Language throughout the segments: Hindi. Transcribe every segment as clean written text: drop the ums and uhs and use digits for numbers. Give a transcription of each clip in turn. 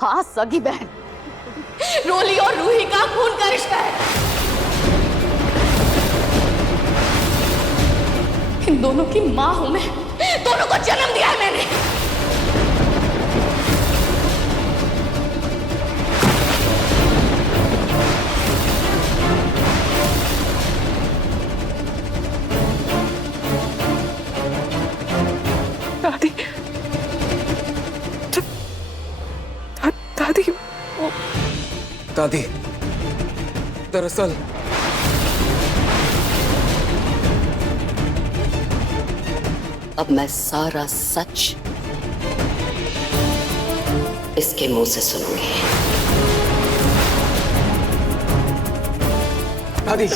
हाँ, सगी बहन। रोली और रूही का खून का रिश्ता है। इन दोनों की मां हूं मैं, दोनों को जन्म दिया है मैंने। दादी, दादी, दादी, दरअसल अब मैं सारा सच इसके मुंह से सुनूंगी। दादी,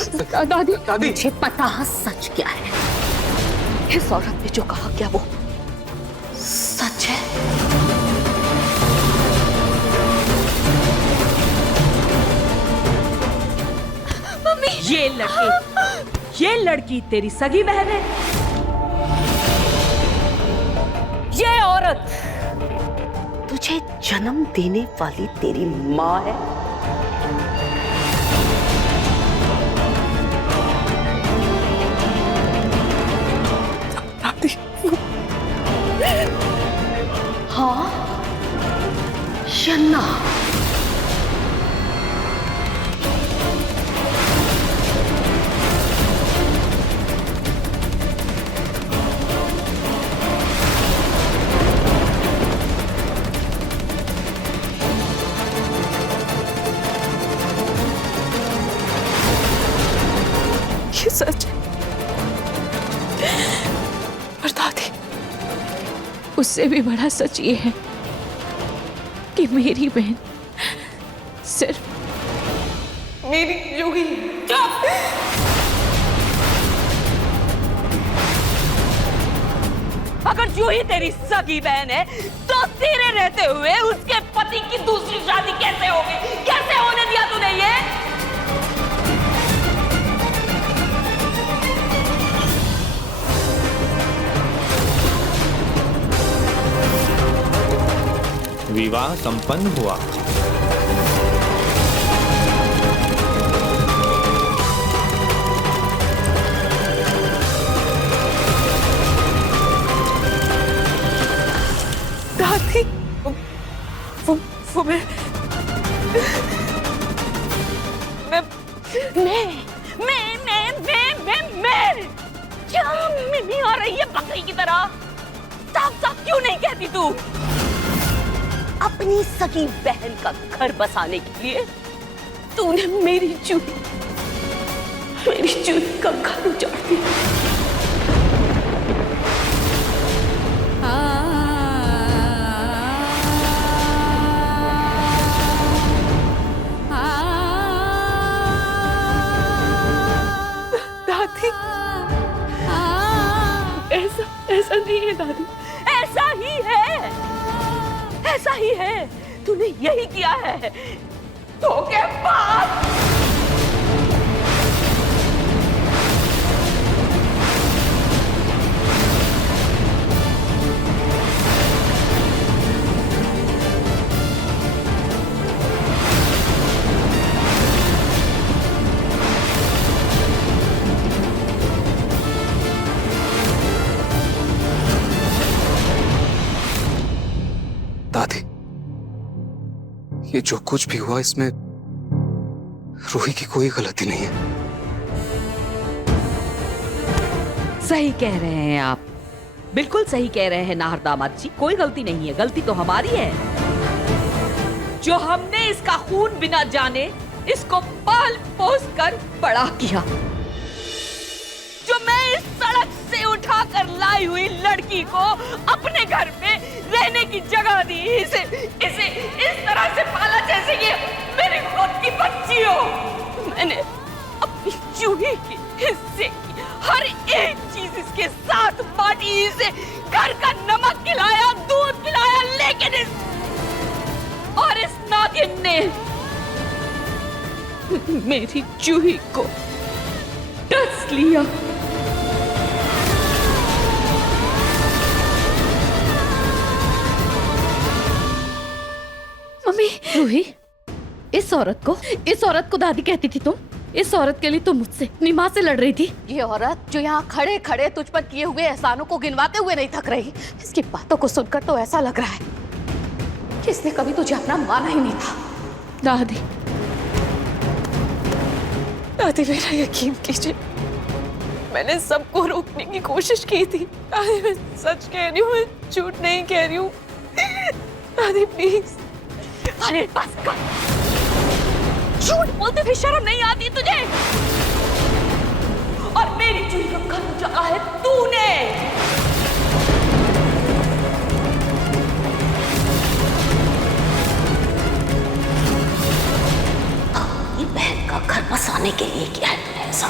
दादी, दादी, मुझे पता है सच क्या है। इस औरत ने जो कहा क्या वो सच है? मम्मी, ये लड़की तेरी सगी बहन है। ये औरत तुझे जन्म देने वाली तेरी माँ है। दादी, हाँ या ना? ये सच है। पर दादी, उससे भी बड़ा सच ये है कि मेरी बहन सिर्फ मेरी जूही। अगर जूही तेरी सगी बहन है तो तेरे रहते हुए उसके पति की दूसरी शादी कैसे होगी? कैसे होने दिया तूने ये? विवाह संपन्न हुआ। दादी, वो मैं क्या मिमी आ रही है बकरी की तरह? साफ साफ क्यों नहीं कहती तू? अपनी सगी बहन का घर बसाने के लिए तूने मेरी जूही का घर उजाड़ दिया। दादी, ऐसा नहीं है दादी। ऐसा ही है, ऐसा ही है। तूने यही किया है। धोखेबाज। दादी, ये जो कुछ भी हुआ इसमें रूही की कोई गलती नहीं है। सही कह रहे हैं आप, बिल्कुल सही कह रहे हैं नाहर दामाद जी। कोई गलती नहीं है, गलती तो हमारी है जो हमने इसका खून बिना जाने इसको पाल पोस कर बड़ा किया। जो मैं इस सड़क से उठाकर लाई हुई लड़की को अपने घर में रहने की जगह दी, इसे इस तरह से पाला जैसे ये मेरी खुद की बच्ची हो। मैंने अपनी जूही के हिस्से की हर एक चीज इसके साथ बांटी, इसे घर का नमक खिलाया, दूध पिलाया, लेकिन इस नागिन ने मेरी जूही को डस लिया। मम्मी, जूही, इस औरत को दादी कहती थी तुम? इस औरत के लिए तुम मुझसे अपनी माँ से लड़ रही थी? ये औरत जो यहाँ खड़े खड़े तुझ पर किए हुए एहसानों को गिनवाते हुए नहीं थक रही, इसकी बातों को सुनकर तो ऐसा लग रहा है कि इसने कभी तुझे अपना माना ही नहीं था। दादी, दादी मेरा यकीन कीजिए, मैंने सबको रोकने की कोशिश की थी। दादी मैं सच कह रही हूँ, मैं झूठ नहीं कह रही हूँ। दादी प्लीज। अरे बस कर, झूठ बोलते भी शर्म नहीं आती तुझे? और मेरी जूही का घर उजाड़ा है तूने। अपनी बहन का घर बसाने के लिए किया है तूने ऐसा?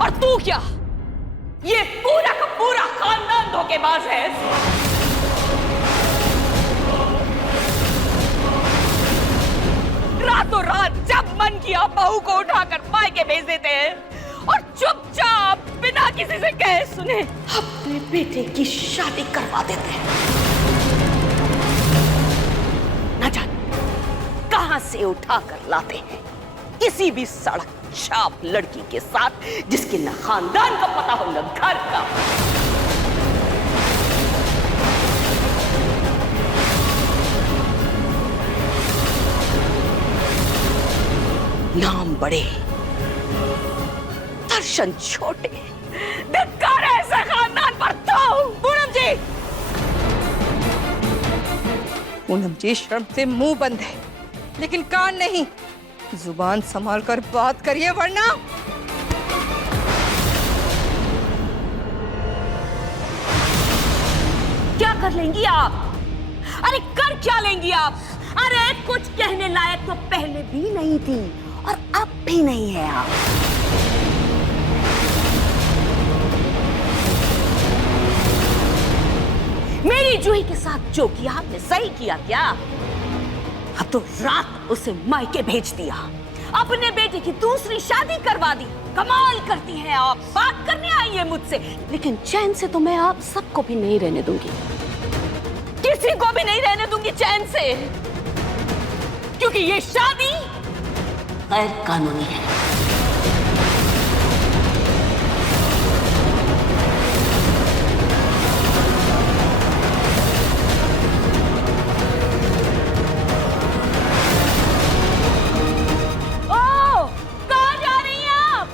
और तू क्या? ये पूरा का पूरा खानदान धोखेबाज है। रातों रात जब मन किया बहू को उठाकर मायके भेज देते हैं और चुपचाप बिना किसी से कहे सुने अपने बेटे की शादी करवा देते हैं। न जाने कहां से उठाकर लाते हैं किसी भी सड़क छाप लड़की के साथ, जिसके न खानदान का पता हो न घर का। नाम बड़े, दर्शन छोटे, धिक्कार है ऐसे खानदान पर। तो पूनम जी, शर्म से मुंह बंद है लेकिन कान नहीं। जुबान संभाल कर बात करिए वरना। क्या कर लेंगी आप? अरे कर क्या लेंगी आप? अरे कुछ कहने लायक तो पहले भी नहीं थी और अब भी नहीं है आप। मेरी जूही के साथ जो किया आपने सही किया क्या? अब तो रात उसे मायके भेज दिया, अपने बेटे की दूसरी शादी करवा दी। कमाल करती हैं आप, बात करने आई है मुझसे, लेकिन चैन से तो मैं आप सबको भी नहीं रहने दूंगी, किसी को भी नहीं रहने दूंगी चैन से, क्योंकि ये शादी गैर कानूनी है। ओ, कहाँ जा रही हैं आप?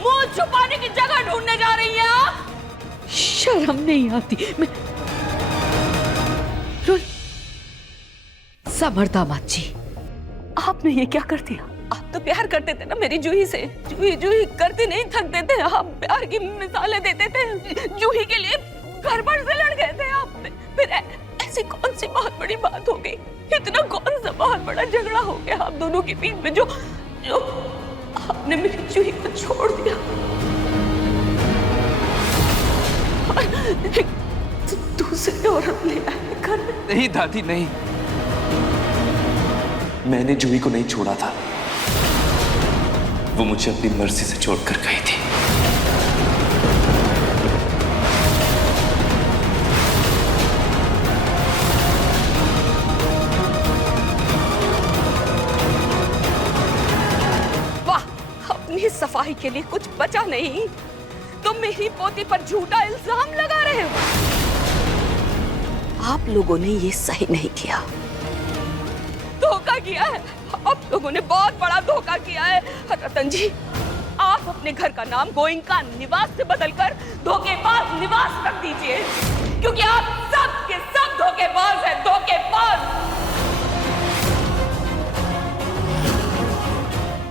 मुंह छुपाने की जगह ढूंढने जा रही हैं आप? शर्म नहीं आती? मैं समर्दामात जी, आपने ये क्या कर दिया? आप तो प्यार करते थे ना मेरी जूही से, जूही जूही करते नहीं थकते थे आप, प्यार की मिसालें देते थे, जूही के लिए घर भर से लड़ गए थे आप। फिर ऐसी कौन सी बहुत बड़ी बात हो गई? इतना कौन सा बहुत बड़ा झगड़ा हो गया आप दोनों के बीच में जो जो आपने मेरी जूही को छोड़ दिया? दूसरी औरत ले आए घर में। नहीं दादी नहीं, मैंने जूही को नहीं छोड़ा था, वो मुझे अपनी मर्जी से छोड़कर गई थी। वाह, अपनी सफाई के लिए कुछ बचा नहीं, तुम मेरी पोती पर झूठा इल्जाम लगा रहे हो। आप लोगों ने ये सही नहीं किया, धोखा किया है। आप लोगों ने बहुत बड़ा धोखा किया है। रतन जी, आप अपने घर का नाम गोइंका निवास से बदलकर धोखेबाज निवास रख दीजिए, क्योंकि आप सब के सब धोखेबाज हैं, धोखेबाज।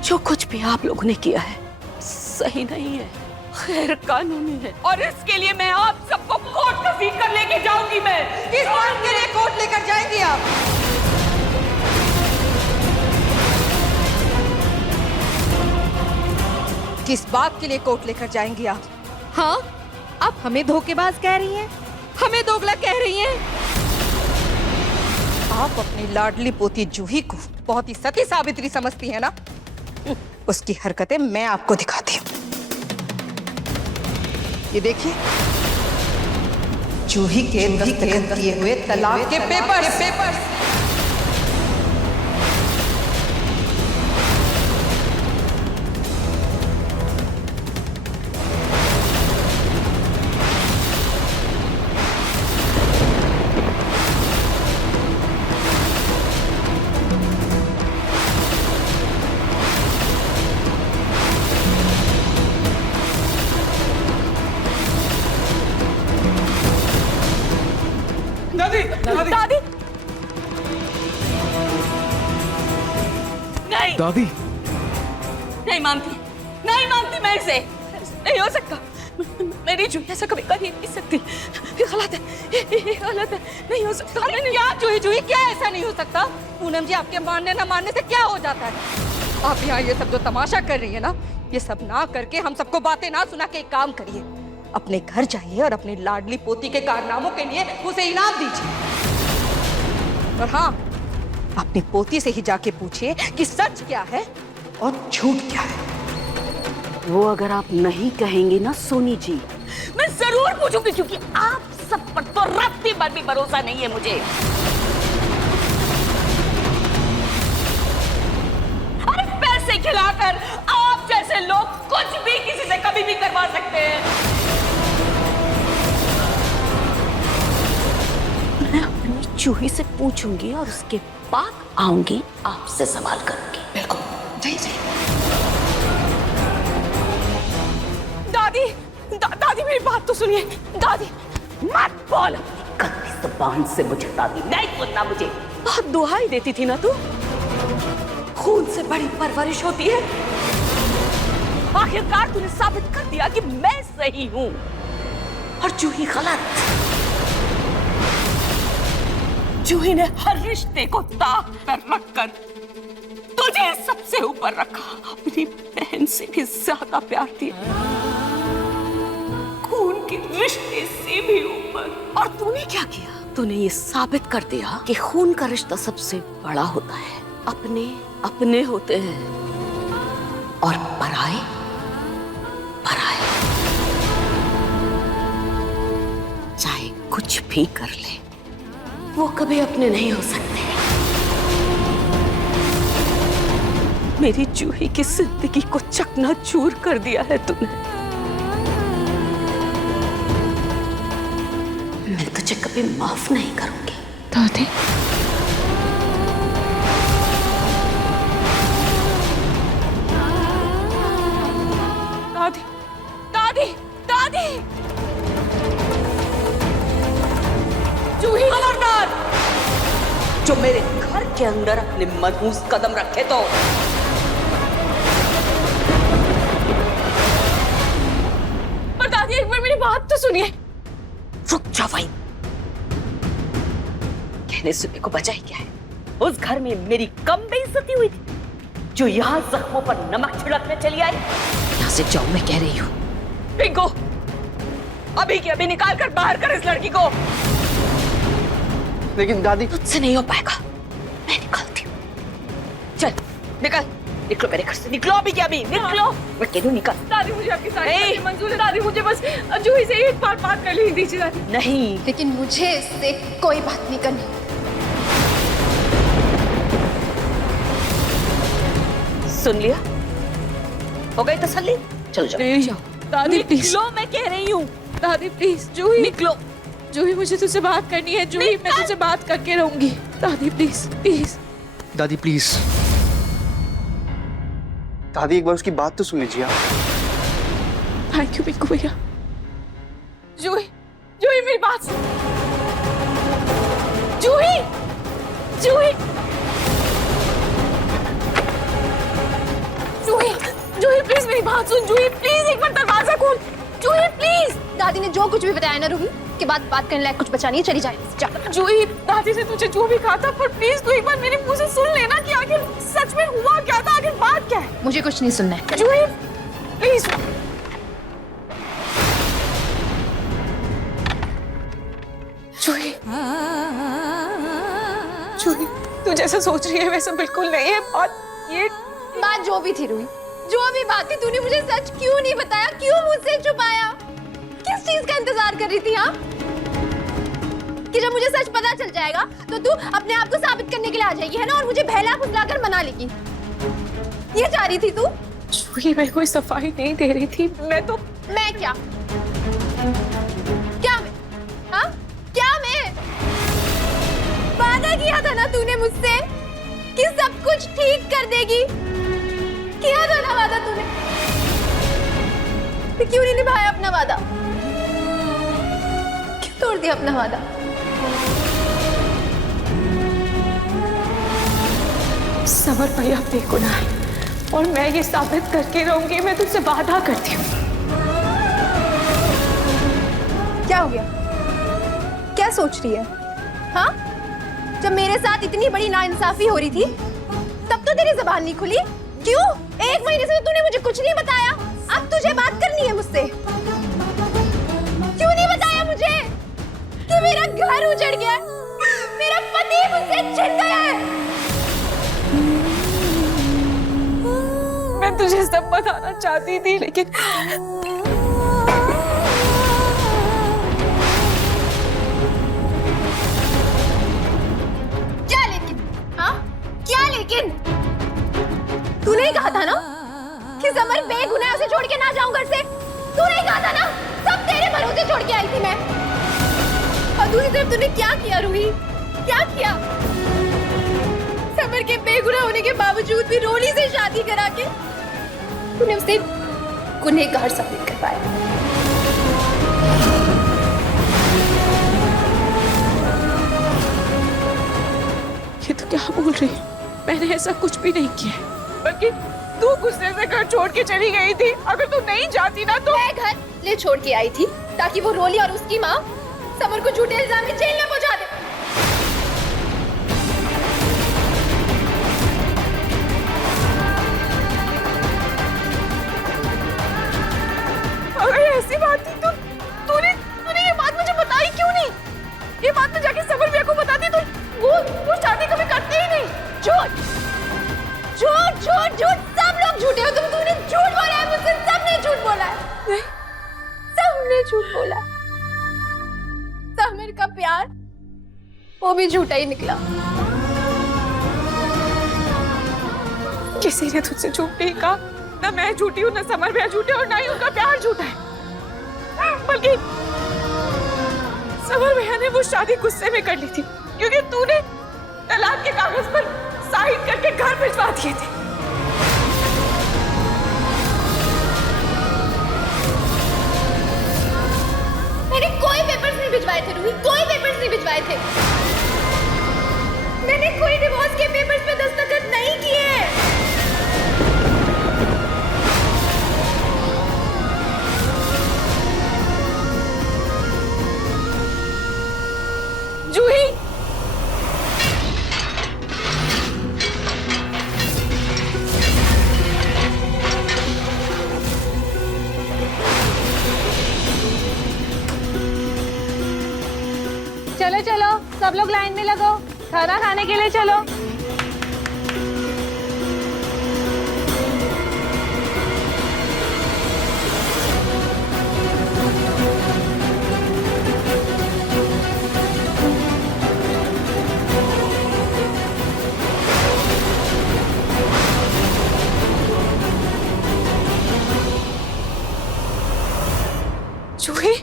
जो कुछ भी आप लोगों ने किया है सही नहीं है, गैर कानूनी है, और इसके लिए मैं आप सबको कोर्ट तहसील कर लेके जाऊंगी। मैं किस बात के लिए कोर्ट लेकर जाएंगी आप? किस बात के लिए कोर्ट लेकर जाएंगी आप? हाँ, आप हमें धोखेबाज कह रही हैं, हमें दोगला कह रही हैं। आप अपनी लाडली पोती जूही को बहुत ही सती सावित्री समझती हैं ना? उसकी हरकतें मैं आपको दिखाती हूँ। ये देखिए, जूही के दस्तखत किए हुए तलाक के पेपर्स। दादी नहीं दादी नहीं मानती मैं इसे। नहीं हो सकता, मेरी जूही ऐसा कभी कर ही नहीं सकती। ये गलत है, नहीं हो सकता। अरे क्या जूही क्या ऐसा नहीं हो सकता? पूनम जी, आपके मानने ना मानने से क्या हो जाता है? आप यहाँ ये सब जो तमाशा कर रही है ना, ये सब ना करके हम सबको बातें ना सुना के एक काम करिए, अपने घर जाइए और अपनी लाडली पोती के कारनामों के लिए उसे इनाम दीजिए। और हाँ, अपनी पोती से ही जाके पूछिए कि सच क्या है और झूठ क्या है। वो अगर आप नहीं कहेंगी ना सोनी जी, मैं जरूर पूछूंगी, क्योंकि आप सब पर तो रत्ती भर भी भरोसा नहीं है मुझे। अरे पैसे खिलाकर आप जैसे लोग कुछ भी किसी से कभी भी करवा सकते हैं। मैं अपनी जूही से पूछूंगी और उसके बाद आऊंगी, आपसे सवाल करूंगी। बिल्कुल, जाइए। दादी मेरी बात तो सुनिए। दादी मत बोल। कत्ती ज़बान से मुझे दादी नहीं सुनना मुझे। बहुत दुहाई देती थी ना तू। खून से बड़ी परवरिश होती है। आखिरकार तूने साबित कर दिया कि मैं सही हूं और जूही गलत। जूही ने हर रिश्ते को ताक पर रखकर तुझे सबसे ऊपर रखा, अपनी बहन से भी ज्यादा प्यार दिया, खून के रिश्ते से भी ऊपर। और तूने क्या किया? तूने ये साबित कर दिया कि खून का रिश्ता सबसे बड़ा होता है। अपने होते हैं और पराए। चाहे कुछ भी कर ले, वो कभी अपने नहीं हो सकते। मेरी जूही की जिंदगी को चकनाचूर कर दिया है तूने। मैं तुझे कभी माफ नहीं करूंगी। दादी दादी दादी जूही, खबरदार! जो मेरे घर के अंदर अपने मनहूस कदम रखे तो पर दादी एक बार मेरी बात तो सुनिए। रुक जा भाई। कहने सुनने को बचा ही क्या है? उस घर में मेरी कम बेइज्जती हुई थी जो यहाँ जख्मों पर नमक छिड़कने चली आई। यहाँ से जाओ, मैं कह रही हूँ। पिंकू, अभी के अभी निकाल कर बाहर कर इस लड़की को। लेकिन दादी, मुझसे नहीं हो पाएगा, मैं निकालती हूँ। चल निकलो मेरे घर से, निकलो अभी के अभी, निकलो। मैं कह रही हूँ निकल। दादी मुझे आपकी सारी बातें मंजूर है। दादी मुझे बस जूही से एक बार बात कर लेनी दीजिए दादी। नहीं, लेकिन मुझे इससे कोई बात नहीं करनी। सुन लिया? हो गई तसल्ली? चलो जाओ। दादी प्लीज, मैं कह रही हूँ। दादी प्लीज, जूही निकलो। जूही मुझे तुझसे बात करनी है। जूही मैं तुझसे बात करके रहूंगी। दादी प्लीज। दादी प्लीज, दादी एक बार उसकी बात तो सुन लीजिए आप। थैंक यू पिंकू भैया। जूही मेरी बात सुन। जूही प्लीज मेरी बात सुन। जूही प्लीज एक बार दरवाजा खोल। जूही प्लीज। दादी ने जो कुछ भी बताया ना रूही के बाद बात करने लायक कुछ बचा नहीं है। चली जाए। जूही, दादी से तुझे जो भी कहा था, पर प्लीज तू एक बार मेरे मुंह से सुन लेना कि आखिर सच में हुआ क्या था, आखिर बात क्या है। मुझे कुछ नहीं सुनना है। जूही प्लीज। जूही तू जैसा सोच रही है वैसा बिल्कुल नहीं है। बात जो भी थी रूही, जो भी बात थी, तूने मुझे सच क्यों नहीं बताया? क्यों मुझसे छुपाया? किस चीज का इंतजार कर रही थी आप? कि जब मुझे सच पता चल जाएगा तो तू अपने आप को साबित करने के लिए आ जाएगी, है ना, और मुझे बहला फुसलाकर मना लेगी। ये चाह रही थी तू? जूही मैं कोई सफाई नहीं दे रही थी, मैं क्या मैं? हाँ क्या मैं? वादा किया था ना तूने मुझसे कि सब कुछ ठीक कर देगी, किया था ना वादा तूने, तो क्यों नहीं निभाया अपना वादा? क्यों तोड़ दिया अपना वादा? समर भैया बेगुनाह है और मैं ये साबित करके रहूंगी, मैं तुझसे वादा करती हूँ। क्या हो गया? क्या सोच रही है? हाँ, जब मेरे साथ इतनी बड़ी नाइंसाफी हो रही थी तब तो तेरी जुबान नहीं खुली। क्यों? 1 महीने से तो तूने मुझे कुछ नहीं बताया, अब तुझे बात करनी है मुझसे। क्यों नहीं बताया मुझे कि मेरा घर उजड़ गया, मेरा पति मुझसे छिन गया है? मैं तुझे सब बताना चाहती थी लेकिन क्या लेकिन? तूने ही कहा था ना कि समर बेगुनाह, उसे छोड़ के ना जाऊं घर से। तूने ही कहा था ना, सब तेरे भरोसे छोड़ के आई थी मैं। और दूसरी तरफ तूने क्या किया रूही? क्या किया? समर के बेगुनाह होने के बावजूद भी रोली से शादी करा के तूने उसे गुनहगार साबित कर पाया। ये तो क्या बोल रही है? मैंने ऐसा कुछ भी नहीं किया, बल्कि तू गुस्से से घर छोड़ के चली गई थी। अगर तू नहीं जाती ना तो मैं घर ले छोड़ के आई थी ताकि वो रोली और उसकी माँ समर को झूठे इल्जाम में जेल में पहुंचा दे। अगर ऐसी बात थी तो तूने ये बात मुझे बताई क्यों नहीं? ये बात मैं जाके समर भैया को बताती तो वो शादी कभी करते ही नहीं। झूठ झूठ झूठ झूठ, सब लोग झूठे हो तुम। तूने झूठ बोला है मुझसे, सबने झूठ बोला है, सबने झूठ बोला है। समर का प्यार वो भी झूठा ही निकला। किसी ने तुझसे झूठ नहीं कहा, ना मैं झूठी हूँ, ना समर भैया झूठे और ना ही उनका प्यार झूठा है। बल्कि समर भैया ने वो शादी गुस्से में कर ली थी क्योंकि तूने तलाक के कागज पर साइन करके घर भिजवा दिए थे। मैंने कोई पेपर्स नहीं भिजवाए थे रूही, कोई पेपर्स नहीं भिजवाए थे। मैंने कोई डिवोर्स के पेपर्स पे दस्तखत नहीं किए। जूही, चलो चलो सब लोग लाइन में लगो, खाना खाने के लिए चलो। जूही,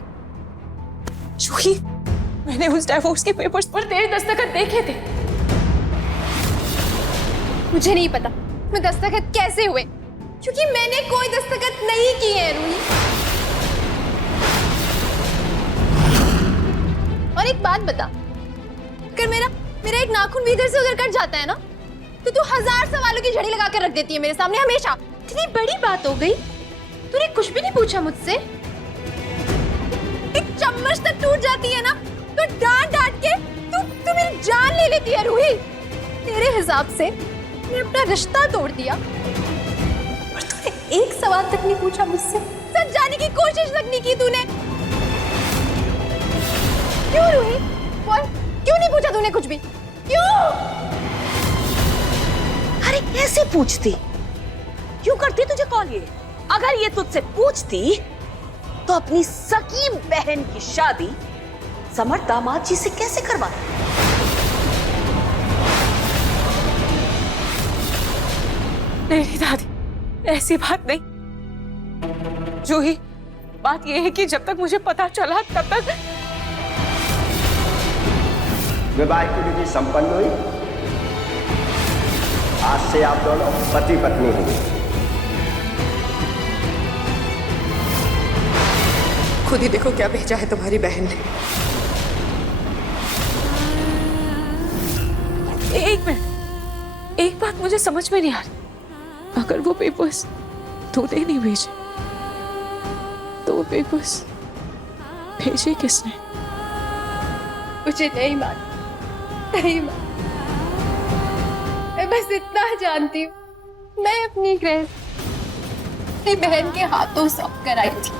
जूही, मैंने उस डिवोर्स के पेपर्स पर तेरे दस्तखत देखे थे। मुझे नहीं पता मैं दस्तखत कैसे हुए, क्योंकि मैंने कोई दस्तखत नहीं किए हैं रूही। और एक बात बता, अगर मेरा एक नाखून भी इधर से उधर कट जाता है ना तो तू 1000 सवालों की झड़ी लगा कर रख देती है मेरे सामने हमेशा। इतनी बड़ी बात हो गई, तूने कुछ भी नहीं पूछा मुझसे। एक चम्मच तक टूट जाती है ना तो डांट डांट के तू मेरी जान ले लेती है रूही। तेरे हिसाब से मैंने अपना रिश्ता तोड़ दिया और तूने एक सवाल तक नहीं पूछा मुझसे। सच जाने की कोशिश तक नहीं की तूने। क्यों रूही? बोल, क्यों नहीं पूछा तूने कुछ भी? क्यों? अरे कैसे पूछती? क्यों करती तुझे कॉल ये? अगर ये तुझसे पूछती तो अपनी सकी बहन की शादी समर दामाद जी से कैसे करवा? नहीं दादी, ऐसी बात नहीं। जूही, बात यह है कि जब तक मुझे पता चला तब तक विवाह की विधि संपन्न हुई। आज से आप दोनों पति पत्नी हुए। खुद ही देखो क्या भेजा है तुम्हारी बहन ने। एक मिनट, एक बात मुझे समझ में नहीं आ रही। अगर वो पेपर्स तूने नहीं भेजे तो वो पेपर्स भेजे किसने? मुझे नहीं मालूम, नहीं मालूम। मैं बस इतना जानती हूँ, मैं अपनी गृहस्थ अपनी बहन के हाथों सौंप कर आई थी,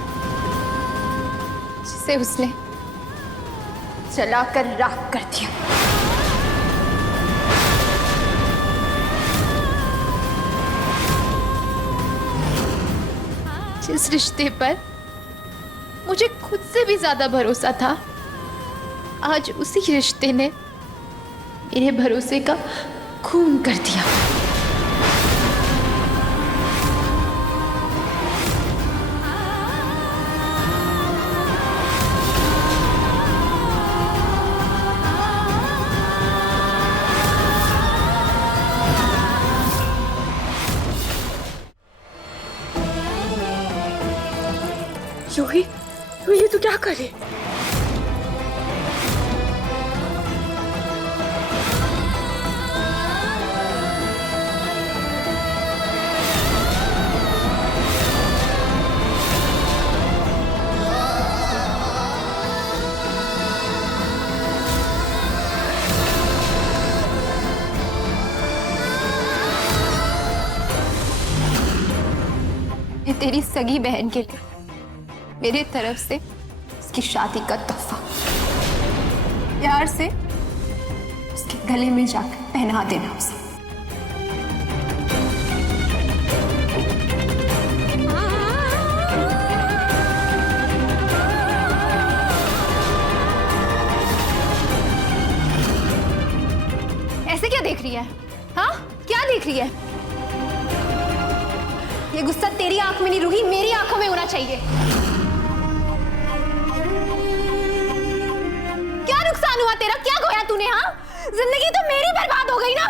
जिसे उसने जलाकर राख कर दिया। जिस रिश्ते पर मुझे खुद से भी ज्यादा भरोसा था, आज उसी रिश्ते ने मेरे भरोसे का खून कर दिया। जूही, ये तो क्या करे? ये तेरी सगी बहन के लिए मेरी तरफ से उसकी शादी का तोहफा, प्यार से उसके गले में जाकर पहना देना उसे। ऐसे क्या देख रही है? हाँ, क्या देख रही है? ये गुस्सा तेरी आंख में नहीं रूही, मेरी आंखों में होना चाहिए। क्या नुकसान हुआ तेरा? क्या खोया तूने? हाँ, जिंदगी तो मेरी बर्बाद हो गई ना।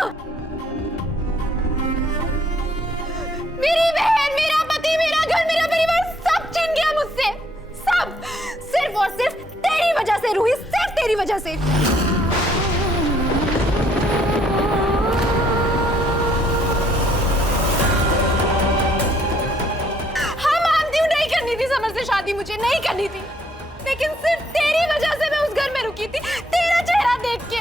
मेरी बहन, मेरा पति, मेरा घर, मेरा परिवार सब छीन गया मुझसे। सब सिर्फ और सिर्फ तेरी वजह से रूही, सिर्फ तेरी वजह से। समर से शादी मुझे नहीं करनी थी, लेकिन सिर्फ तेरी वजह से मैं उस घर में रुकी थी, तेरा चेहरा देख के।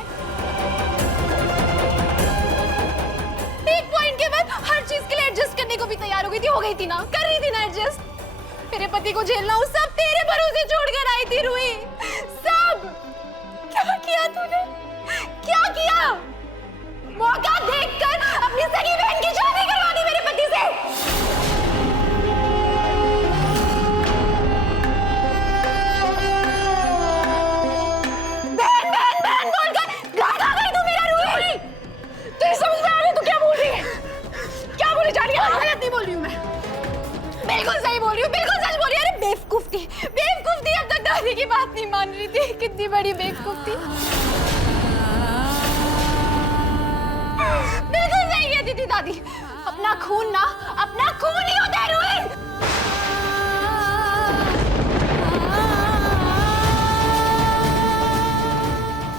एक पॉइंट के बाद हर चीज के लिए एडजस्ट करने को भी तैयार हो गई थी ना, कर रही थी ना एडजस्ट। मेरे पति को झेलना वो सब तेरे भरोसे छोड़कर आई थी रूही, सब। क्या किया तूने? क्या किया? मौका देखकर अपनी सगी बहन की शादी करवा दी मेरे पति से। बिल्कुल सही बोल रही हूँ, बिल्कुल सच बोल रही हूँ। अरे बेवकूफ थी, बेवकूफ थी। अब तक दादी की बात नहीं मान रही थी। कितनी बड़ी बेवकूफ थी। बिल्कुल सही कहती थी दादी। अपना खून ना, अपना खून ही होता है रूही।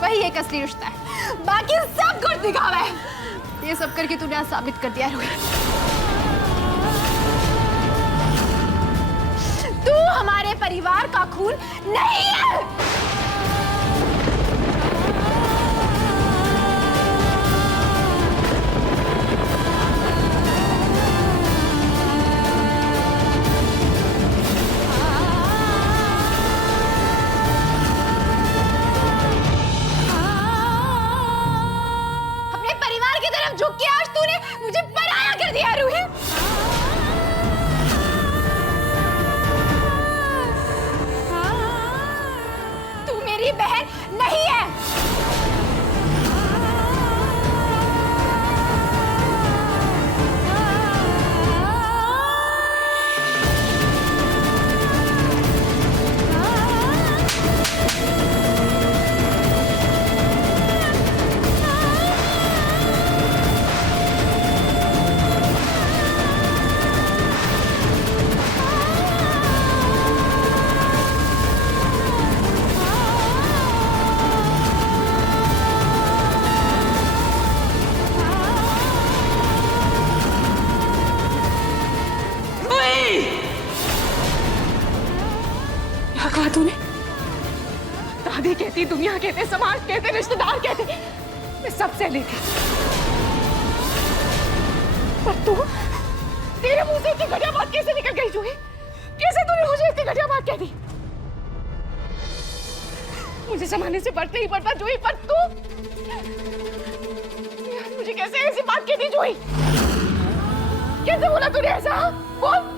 वही एक असली रिश्ता है, बाकी सब कुछ दिखावा है। ये सब करके तूने आज साबित कर दिया रूही, तू हमारे परिवार का खून नहीं है। अपने परिवार की तरफ झुक के आज तूने मुझे पराया कर दिया रूही। मेरी बहन नहीं है। कहा तूने? दादी कहती, दुनिया कहते, समाज कहते, रिश्तेदार कहते, मैं सबसे लेती, पर तू, तेरे मुंह से इतनी घटिया बात कैसे निकल गई जूही? कैसे तूने मुझे इतनी घटिया बात कह दी? मुझे जमाने से बढ़ते ही बढ़ता जूही, पर तू मुझे कैसे ऐसी बात कह दी जूही? कैसे बोला तूने ऐसा? बोल।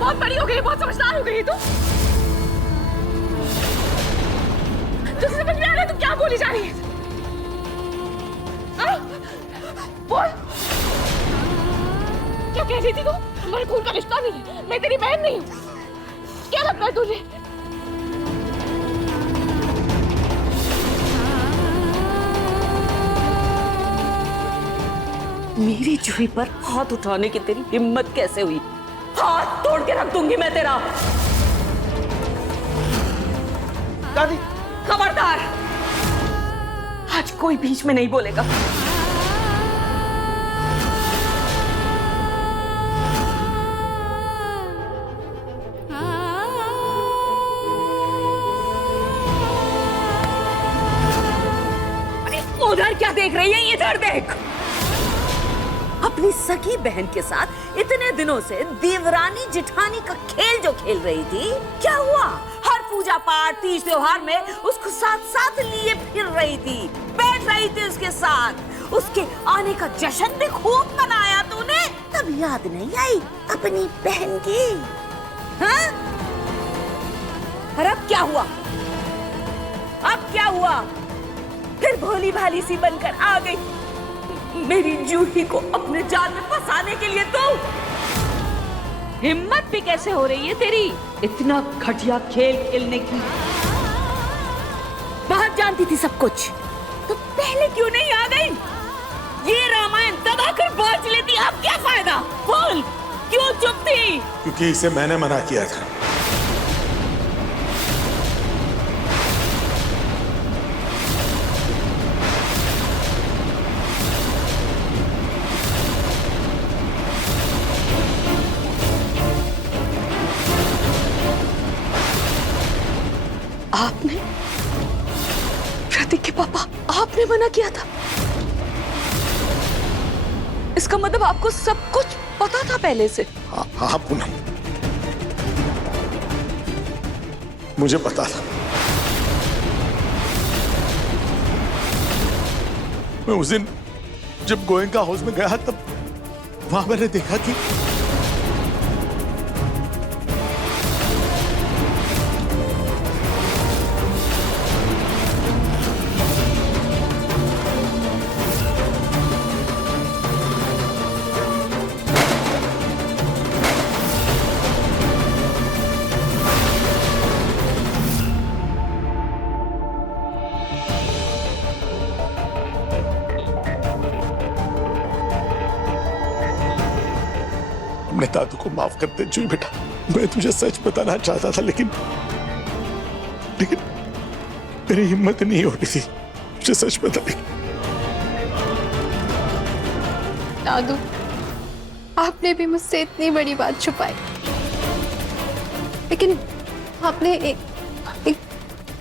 बहुत बड़ी हो गई, बहुत समझदार हो गई तू। तुझे समझ में आ रहा है तू क्या बोली जा रही है? बोल, क्या कह रही थी तू? हमारे खून का रिश्ता नहीं है, मैं तेरी बहन नहीं हूँ। क्या लगता है तुझे? मेरी जूही पर हाथ उठाने की तेरी हिम्मत कैसे हुई? हाथ तोड़ के रख दूंगी मैं तेरा। दादी, खबरदार, आज कोई बीच में नहीं बोलेगा। अरे उधर क्या देख रही है? इधर देख। अपनी सगी बहन के साथ इतने दिनों से देवरानी जिठानी का खेल जो खेल रही थी, क्या हुआ? हर पूजा पाठ, तीज त्योहार में उसको साथ साथ लिए फिर रही थी, बैठ रही थी उसके साथ। उसके आने का जश्न भी खूब मनाया तूने, तब याद नहीं आई अपनी बहन की? हाँ? और अब क्या हुआ? अब क्या हुआ? फिर भोली भाली सी बनकर आ गई मेरी जूही को अपने जाल में फंसाने के लिए। तो हिम्मत भी कैसे हो रही है तेरी इतना घटिया खेल खेलने की? बहुत जानती थी सब कुछ, तो पहले क्यों नहीं आ गई? ये रामायण दबाकर बांट लेती, अब क्या फायदा? बोल, क्यों चुप थी? क्योंकि इसे मैंने मना किया था। आपने? प्रतीक के पापा, आपने मना किया था? इसका मतलब आपको सब कुछ पता था पहले से? हाँ पूनम, मुझे पता था। मैं उस दिन जब गोयनका हाउस में गया तब वहां मैंने देखा कि अपने दादू को माफ कर दे जूही बेटा। मैं तुझे सच बताना चाहता था, लेकिन मेरी हिम्मत नहीं हो रही थी तुझे सच बताने की। दादू, आपने भी मुझसे इतनी बड़ी बात छुपाई, लेकिन आपने एक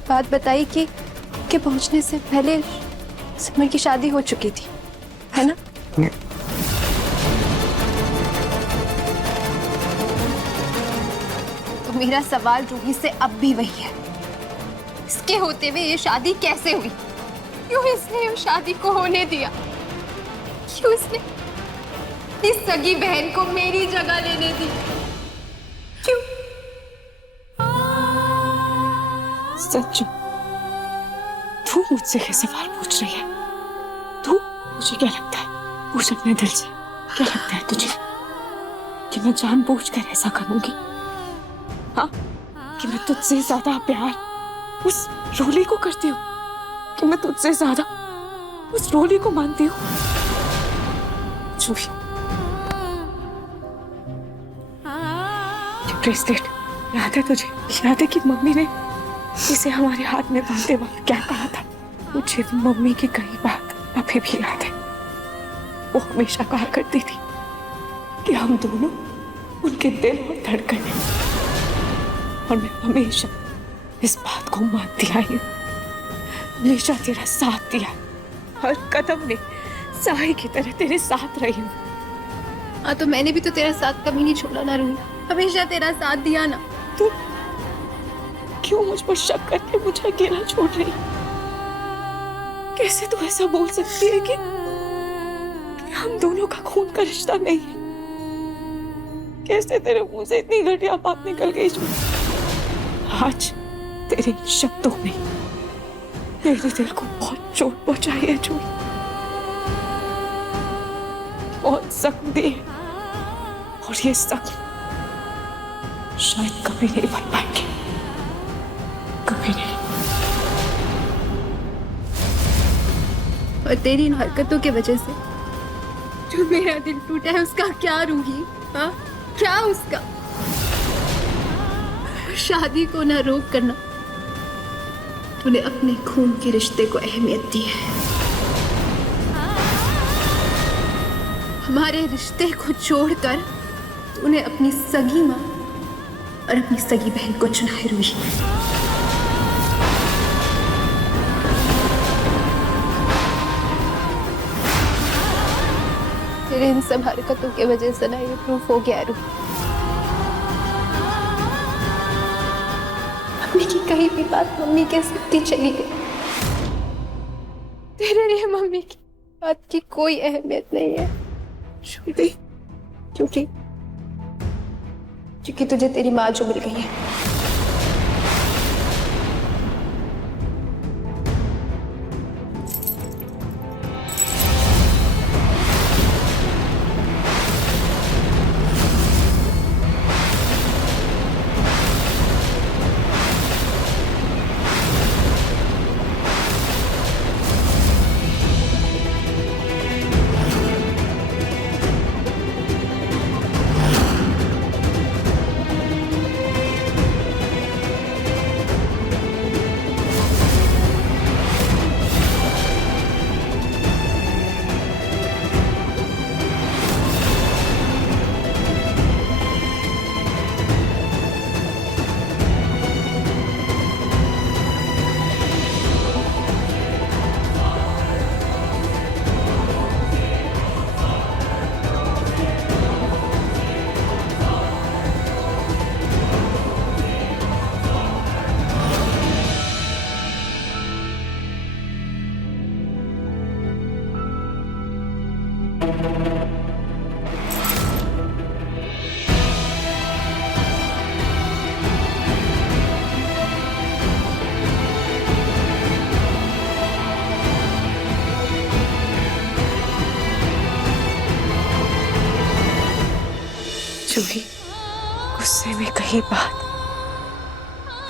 बात बताई कि पहुंचने से पहले सिमर की शादी हो चुकी थी, है ना? तो मेरा सवाल रूही से अब भी वही है, इसके होते हुए ये शादी कैसे हुई? क्यों इसने उस शादी को होने दिया? क्यों इसने इस सगी बहन को मेरी जगह लेने दी? क्यों? सच्चू, तू मुझसे ये सवाल पूछ रही है? तू, मुझे क्या लगता है? पूछ अपने दिल से, क्या लगता है तुझे कि मैं जानबूझकर ऐसा करूंगी? हाँ, कि मैं तुझसे ज्यादा प्यार उस रोली को करती हूँ, कि मैं तुझसे ज्यादा उस रोली को मानती हूँ? जूही, ब्रेसलेट याद है तुझे? याद है कि मम्मी ने इसे हमारे हाथ में बांधते वक्त क्या कहा था? मुझे मम्मी की कही बात अभी भी याद है। वो हमेशा कहा करती थी कि हम दोनों उनके दिल और धड़कन हैं, और मैं हमेशा इस बात को मानती आई हूँ। हमेशा तेरा साथ दिया, हर कदम में साही की तरह तेरे साथ रही हूँ। हाँ, तो मैंने भी तो तेरा साथ कभी नहीं छोड़ा ना रूही, हमेशा तेरा साथ दिया ना। तू क्यों मुझ पर शक करके मुझे अकेला छोड़ रही? कैसे तू ऐसा बोल सकती है कि हम दोनों का खून का रिश्ता नहीं है? कैसे तेरे मुंह से इतनी घटिया बात निकल गई? आज तेरे शब्दों में मेरे दिल को बहुत चोट पहुंचाई है जूही, बहुत जख्म दिए, और ये जख्म शायद कभी नहीं भर पाएंगे, कभी नहीं। और तेरी इन हरकतों की वजह से जो मेरा दिल टूटा है, उसका क्या रूही? हाँ, क्या उसका? शादी को ना रोक करना, तूने अपने खून के रिश्ते को अहमियत दी है। हमारे रिश्ते को छोड़कर तूने अपनी सगी माँ और अपनी सगी बहन को चुना है रूही। तेरे इन सब हरकतों की वजह से ना ये प्रूफ हो गया है रूही। मम्मी की कही भी बात मम्मी के सकती चली गई। तेरे लिए मम्मी की बात की कोई अहमियत नहीं है। क्योंकि तुझे तेरी माँ जो मिल गई है। जूही, गुस्से में कही बात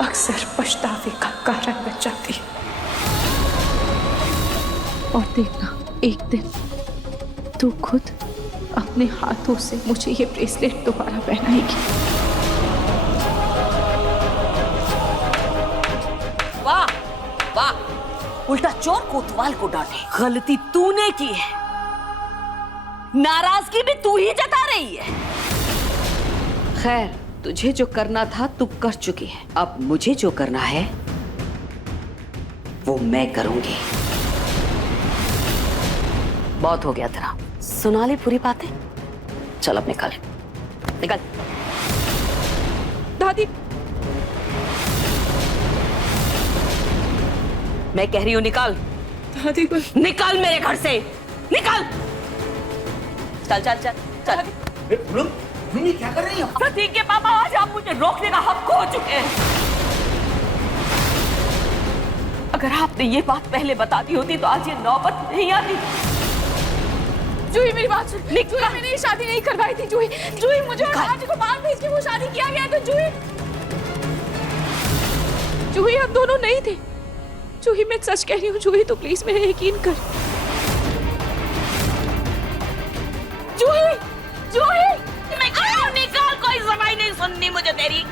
अक्सर पछतावे का कारण बन जाती है। और देखना, एक दिन तू खुद अपने हाथों से मुझे ये ब्रेसलेट दोबारा पहनाएगी। वाह वाह, उल्टा चोर कोतवाल को डांटे। गलती तूने की है, नाराजगी भी तू ही जता रही है। खैर, तुझे जो करना था तू कर चुकी है, अब मुझे जो करना है वो मैं करूंगी। बहुत हो गया तेरा, सुना ली पूरी बातें। चल अब निकल, निकल। दादी, मैं कह रही हूं निकाल। दादी को निकल मेरे घर से, निकल। चल चल चल चल। क्या कर रही हो? प्रतीक के पापा, आज आप मुझे रोकने का हक खो चुके हैं। अगर आपने ये बात पहले बता दी होती तो आज ये नौबत नहीं आती। जूही मेरी बात सुन। जूही मैंने ये शादी नहीं करवाई थी। जूही मुझे और राज को बाहर भेज के वो शादी किया गया था। जूही हम दोनों नहीं थे। जूही मैं सच कह रही हूँ। जूही तो प्लीज मेरा यकीन कर। जूही मैं कह रही हूँ निकाल, कोई जबान नहीं सुननी मुझे तेरी।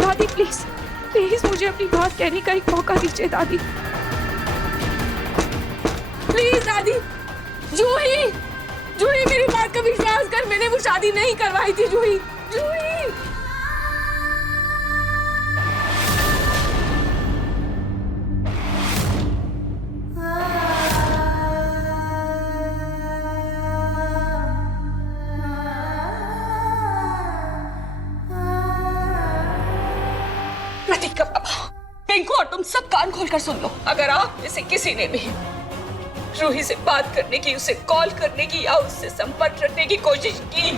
दादी प्लीज मुझे अपनी बात कहने का एक मौका दीजिए दादी। प्लीज दादी। जूही मेरी बात का विश्वास कर। मैंने वो शादी नहीं करवाई थी। जूही प्रतीक का पापा, पिंकू और तुम सब कान खोलकर सुन लो। अगर आप में से किसी ने भी रूही से बात करने की, उसे कॉल करने की या उससे संपर्क रखने की कोशिश की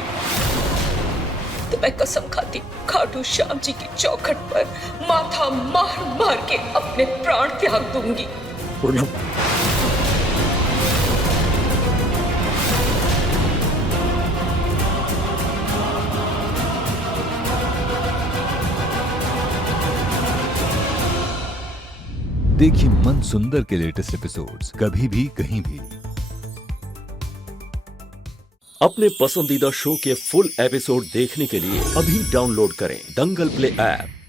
तो मैं कसम खाती खाटू श्याम जी की चौखट पर माथा मार मार के अपने प्राण त्याग दूंगी। पूनम, देखिए मन सुंदर के लेटेस्ट एपिसोड्स कभी भी कहीं भी। अपने पसंदीदा शो के फुल एपिसोड देखने के लिए अभी डाउनलोड करें दंगल प्ले ऐप।